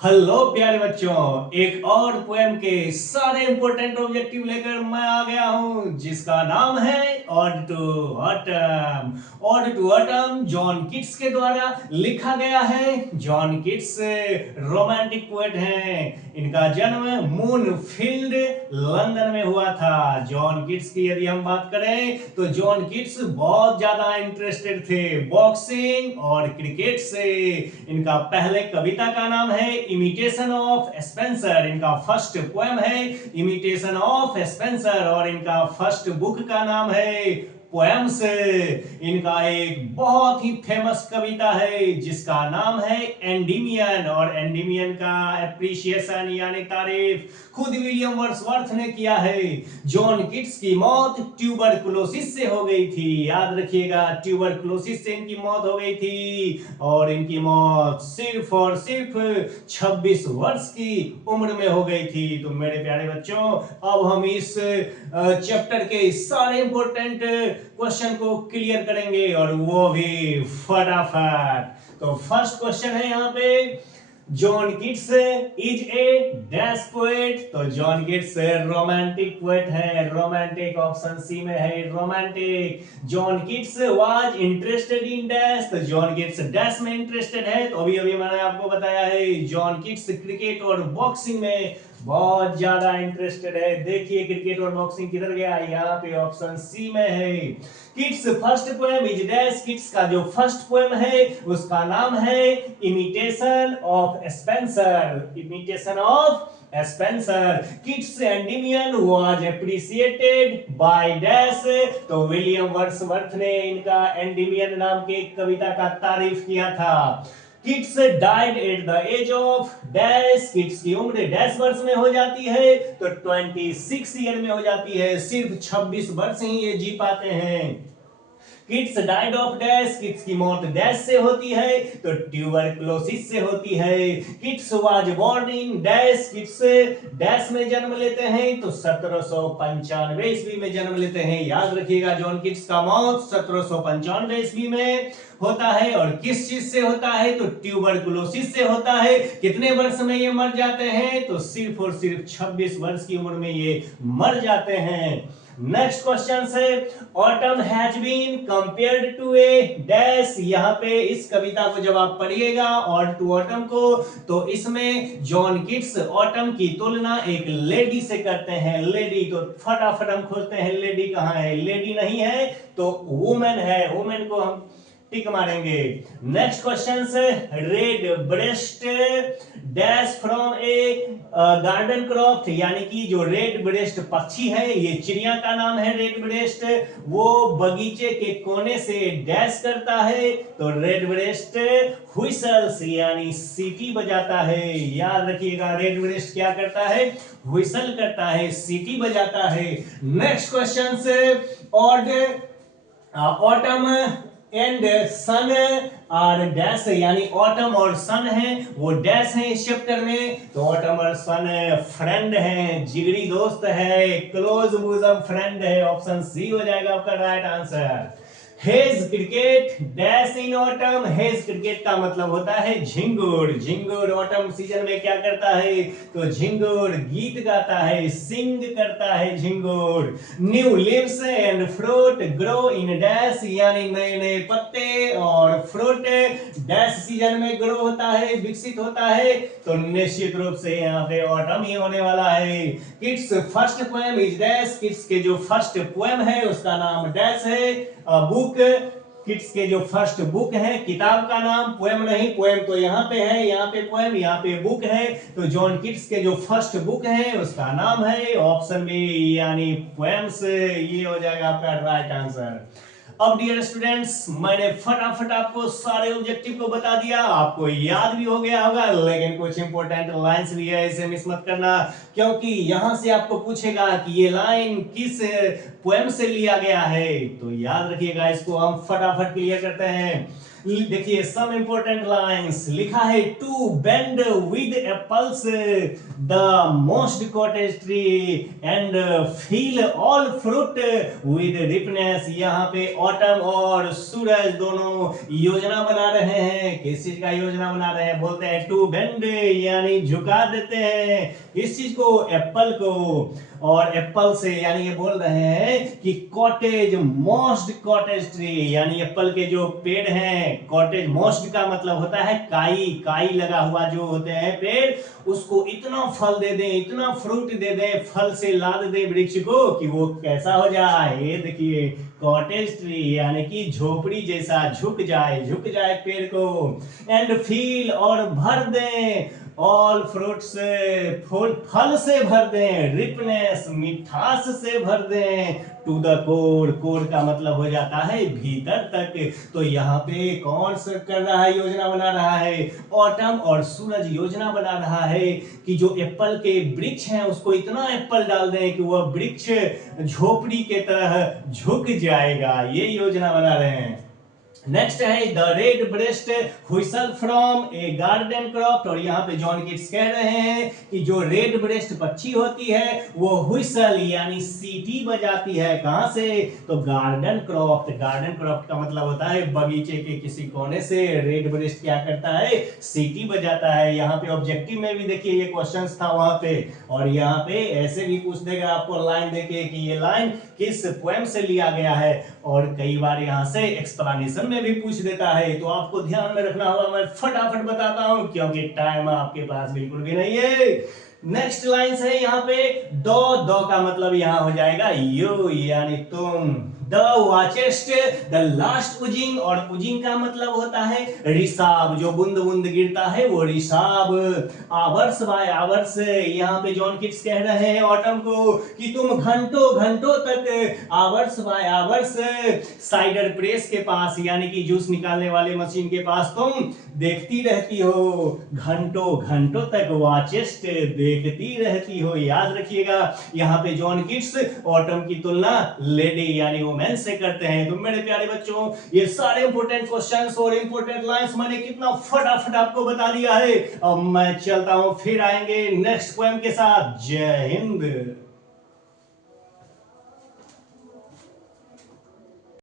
Hello प्यारे बच्चों, एक और पोएम के सारे इंपॉर्टेंट ऑब्जेक्टिव लेकर मैं आ गया हूं जिसका नाम है ode to autumn. Ode to autumn John Keats के द्वारा लिखा गया है। जॉन किट्स रोमांटिक पोएट हैं। इनका जन्म मूनफील्ड लंदन में हुआ था। जॉन किट्स की यदि हम बात करें तो जॉन किट्स बहुत ज्यादा इंटरेस्टेड थे बॉक्सिंग और क्रिकेट से। इनका पहले कविता का नाम है इमिटेशन ऑफ स्पेंसर। इनका फर्स्ट पोएम है इमिटेशन ऑफ स्पेंसर और इनका फर्स्ट बुक का नाम है पोएम्स। इनका एक बहुत ही फेमस कविता है जिसका नाम है एंडीमियन और एंडीमियन का एप्रिशिएशन यानी तारीफ खुद विलियम वर्ड्सवर्थ ने किया है। जॉन किट्स की मौत ट्यूबरकुलोसिस से हो गई थी। याद रखिएगा, ट्यूबरकुलोसिस से इनकी मौत हो गई थी और इनकी मौत सिर्फ और सिर्फ 26 वर्ष की उम्र में हो गई थी। तो मेरे प्यारे बच्चों, अब हम इस चैप्टर के सारे इंपॉर्टेंट क्वेश्चन को क्लियर करेंगे और वो भी फटाफट। तो फर्स्ट क्वेश्चन है यहाँ पे, John Keats is a dash poet. तो जॉन किट्स रोमांटिक पोएट है। रोमांटिक ऑप्शन सी में है, romantic. John Keats was interested in dash. तो जॉन किट्स डैश में इंटरेस्टेड है। तो अभी अभी मैंने आपको बताया है जॉन किट्स क्रिकेट और बॉक्सिंग में बहुत ज्यादा इंटरेस्टेड है। देखिए क्रिकेट और बॉक्सिंग किधर गया, यहाँ पे ऑप्शन सी में है। Keats first poem is dash. Keats का जो फर्स्ट पोएम है उसका नाम है imitation of Spenser. Imitation of Spenser. Keats Endymion was appreciated by dash. तो विलियम वर्ड्सवर्थ ने इनका एंडीमियन नाम के कविता का तारीफ किया था। Keats died at the age of dash. Keats की उम्र डैश वर्ष में हो जाती है तो 26 ईयर में हो जाती है। सिर्फ 26 वर्ष ही ये जी पाते हैं। Keats died of dash. Keats की मौत डैश से होती है तो ट्यूबरकुलोसिस से होती है। Keats was born in dash. Keats dash में जन्म लेते हैं तो 1795 ईस्वी में जन्म लेते हैं। याद रखिएगा, जॉन किट्स का मौत 1795 ईस्वी में होता है और किस चीज से होता है तो ट्यूबरकुलोसिस से होता है। कितने वर्ष में ये मर जाते हैं तो सिर्फ और सिर्फ 26 वर्ष की उम्र में ये मर जाते हैं। नेक्स्ट क्वेश्चन से, autumn has been compared to a dash. यहाँ पे इस कविता को जब आप पढ़िएगा और टू ऑटम को, तो इसमें जॉन किट्स ऑटम की तुलना एक लेडी से करते हैं। लेडी, तो फटाफट हम खोजते हैं लेडी कहाँ है। लेडी नहीं है तो वुमेन है। वुमेन को हम टिक मारेंगे। नेक्स्ट क्वेश्चन से, red breast dash from a garden croft. यानी कि जो रेड ब्रेस्ट पक्षी है, ये चिड़िया का नाम है रेड ब्रेस्ट, वो बगीचे के कोने से डैश करता है तो रेड ब्रेस्ट व्हिसल्स यानी सीटी बजाता है। याद रखिएगा, रेड ब्रेस्ट क्या करता है, व्हिसल करता है, सीटी बजाता है। नेक्स्ट क्वेश्चन से, ऑड ऑटम एंड सन और डैश, यानी ऑटम और सन है वो डैश है इस चैप्टर में। तो ऑटम और सन फ्रेंड है, जिगरी दोस्त है, क्लोज बूजम फ्रेंड है। ऑप्शन सी हो जाएगा आपका right answer. Hedge cricket dash in autumn. Hedge cricket का मतलब होता है झिंगुर। झिंगुर ऑटम सीजन में क्या करता है तो झिंगुर गीत गाता है, सिंग करता है झिंगुर। New leaves and fruit grow in dash, यानी नए नए पत्ते और फ्रूट डैश सीजन में ग्रो होता है, विकसित होता है। तो निश्चित रूप से यहाँ पे ऑटम ही होने वाला है। Keats first poem is dash. Keats के जो फर्स्ट पोएम है उसका नाम डैश है। बुक, किट्स के जो फर्स्ट बुक है, किताब का नाम, पोएम नहीं, पोएम तो यहाँ पे है, यहाँ पे पोएम, यहाँ पे बुक है। तो जॉन किट्स के जो फर्स्ट बुक है उसका नाम है ऑप्शन बी यानी पोएम्स। ये हो जाएगा आपका राइट आंसर। अब डियर स्टूडेंट्स, मैंने फटाफट आपको सारे ऑब्जेक्टिव को बता दिया, आपको याद भी हो गया होगा, लेकिन कुछ इंपॉर्टेंट लाइंस भी है, इसे मिस मत करना, क्योंकि यहां से आपको पूछेगा कि ये लाइन किस पोएम से लिया गया है। तो याद रखिएगा, इसको हम फटाफट क्लियर करते हैं। देखिए सम इंपोर्टेंट लाइंस लिखा है, to bend with apples the most cottage tree and feel all fruit with ripeness. यहाँ पे ऑटम और सूरज दोनों योजना बना रहे हैं। किस चीज का योजना बना रहे हैं? बोलते हैं टू बेंड, यानी झुका देते हैं इस चीज को, एप्पल को, और एप्पल से यानी ये बोल रहे हैं कि कॉटेज मोस्ट कॉटेज ट्री, यानी एप्पल के जो पेड़ हैं, कॉटेज मोस्ट का मतलब होता है काई, काई लगा हुआ जो होते हैं पेड़, उसको इतना फल दे दें, इतना फ्रूट दे दें, फल से लाद दे वृक्ष को कि वो कैसा हो जाए। ये देखिए कॉटेज ट्री यानी कि झोपड़ी जैसा झुक जाए पेड़ को। एंड फील और भर दें, ऑल फ्रूट से, फल से भर दें, रिपनेस मिठास से भर दें, टू द कोर, कोर का मतलब हो जाता है भीतर तक। तो यहाँ पे कौन सा कर रहा है, योजना बना रहा है? ऑटम और सूरज योजना बना रहा है कि जो एप्पल के वृक्ष हैं उसको इतना एप्पल डाल दें कि वह वृक्ष झोपड़ी के तरह झुक जाएगा। ये योजना बना रहे हैं। नेक्स्ट है the red breast whistle from a garden croft, और यहाँ पे जॉन किट्स कह रहे हैं कि जो रेड ब्रेस्ट पक्षी होती है वो व्हिसल यानी सीटी बजाती है। कहां से? तो गार्डन क्रॉफ्ट, गार्डन क्रॉफ्ट का मतलब होता है बगीचे के किसी कोने से रेड ब्रेस्ट क्या करता है? सीटी बजाता है। यहाँ पे ऑब्जेक्टिव में भी देखिए ये क्वेश्चंस था वहां पे, और यहाँ पे ऐसे भी पूछ देगा आपको लाइन देके कि ये लाइन किस पोएम से लिया गया है, और कई बार यहाँ से एक्सप्लेनेशन में भी पूछ देता है। तो आपको ध्यान में रखना होगा, मैं फटाफट बताता हूं क्योंकि टाइम आपके पास बिल्कुल भी नहीं है। नेक्स्ट लाइन है यहाँ पे दो का मतलब यहाँ हो जाएगा यू, यानी तुम। द वाचेस्ट द लास्ट उजिंग, और उजिंग का मतलब होता है रिसाब, जो बूंद बूंद गिरता है वो रिसाब। आवर्स बाय आवर्स, यहाँ पे जॉन किट्स कह रहे हैं ऑटम को कि तुम घंटों घंटों तक, hours bye hours, cider press के पास यानी कि जूस निकालने वाले मशीन के पास तुम देखती रहती हो, घंटों घंटों तक वाचेस्ट देखती रहती हो। याद रखिएगा यहाँ पे जॉन किट्स ऑटम की तुलना लेडी यानी वुमेन से करते हैं। तो मेरे प्यारे बच्चों, ये सारे इंपोर्टेंट क्वेश्चंस और इंपोर्टेंट लाइंस मैंने कितना फटाफट आपको बता दिया है। अब मैं चलता हूं, फिर आएंगे नेक्स्ट पोएम के साथ। जय हिंद।